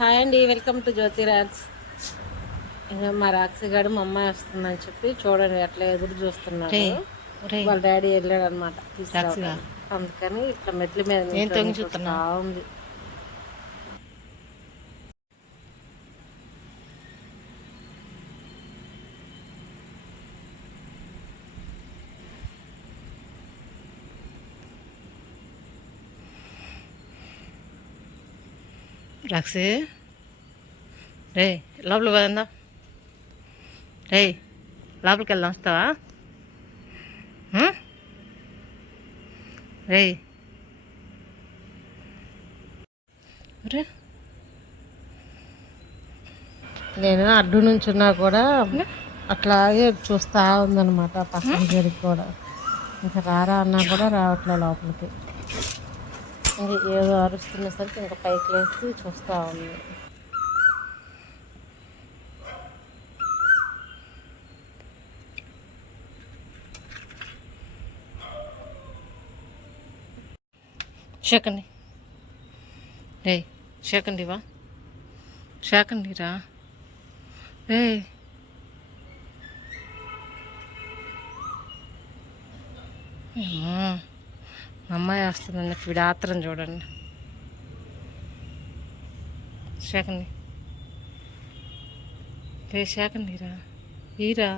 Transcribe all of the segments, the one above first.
Hi అండి, welcome to Jyothiraj. ఇంకా మా రాక్షి గారు మా అమ్మాయి వస్తుందని చెప్పి చూడండి అట్లా ఎదురు చూస్తున్నాడు. వాళ్ళ డాడీ వెళ్ళాడు అనమాట తీసుకురావడానికి. అందుకని ఇట్లా మెట్ల మీద చూస్తా ఉంది. రాక్షి రే లోపలికి పోదా రే లోపలికి వెళ్దాం వస్తావా రే రే నేను అడ్డు నుంచున్నా కూడా అట్లాగే చూస్తూ ఉందన్నమాట. పక్కన జరిగి కూడా ఇంకా రారా అన్నా కూడా రావట్లే లోపలికి. ఇంకా ఏదో అరుస్తున్నసరికి ఇంకా పైకి లేసి చూస్తూ ఉంది. షేకండి రే షేకండి వా షేకండి రా రే అమ్మాయి వస్తుందండి. వీడు ఆత్రం చూడండి. షేకండి రే షేకండి రా ఈరా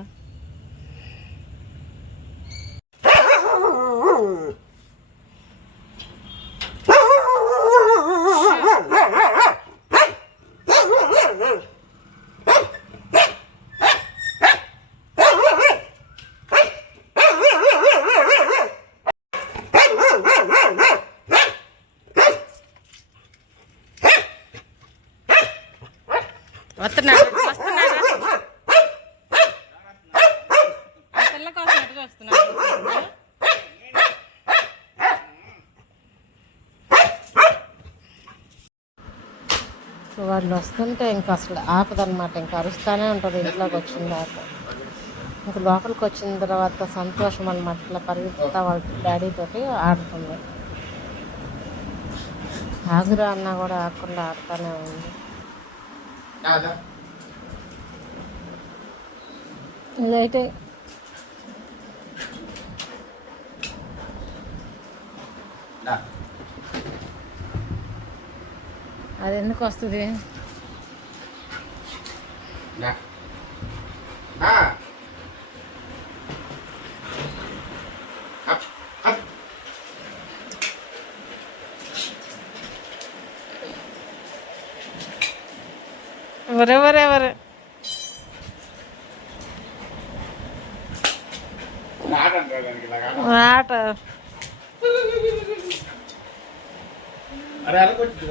వస్తున్నాడు పిల్ల కోసం ఎటుగా వస్తున్నాడు. సో వాళ్ళు వస్తుంటే ఇంకా అసలు ఆపదనమాట. ఇంకా అరుస్తూనే ఉంటుంది ఇంట్లోకి వచ్చిన దాక. ఇంకా లోపలికి వచ్చిన తర్వాత సంతోషం అనమాట. ఇట్లా పరిగెత్తుతా వాళ్ళ డాడీ తోటి ఆడుతుంది. ఆగురా అన్నా కూడా ఆడకుండా ఆడుతూనే ఉంది. ఇదైతే అది ఎందుకు వస్తుంది? ఎవరెవరెవరు ఆట అరే అనుకోవచ్చు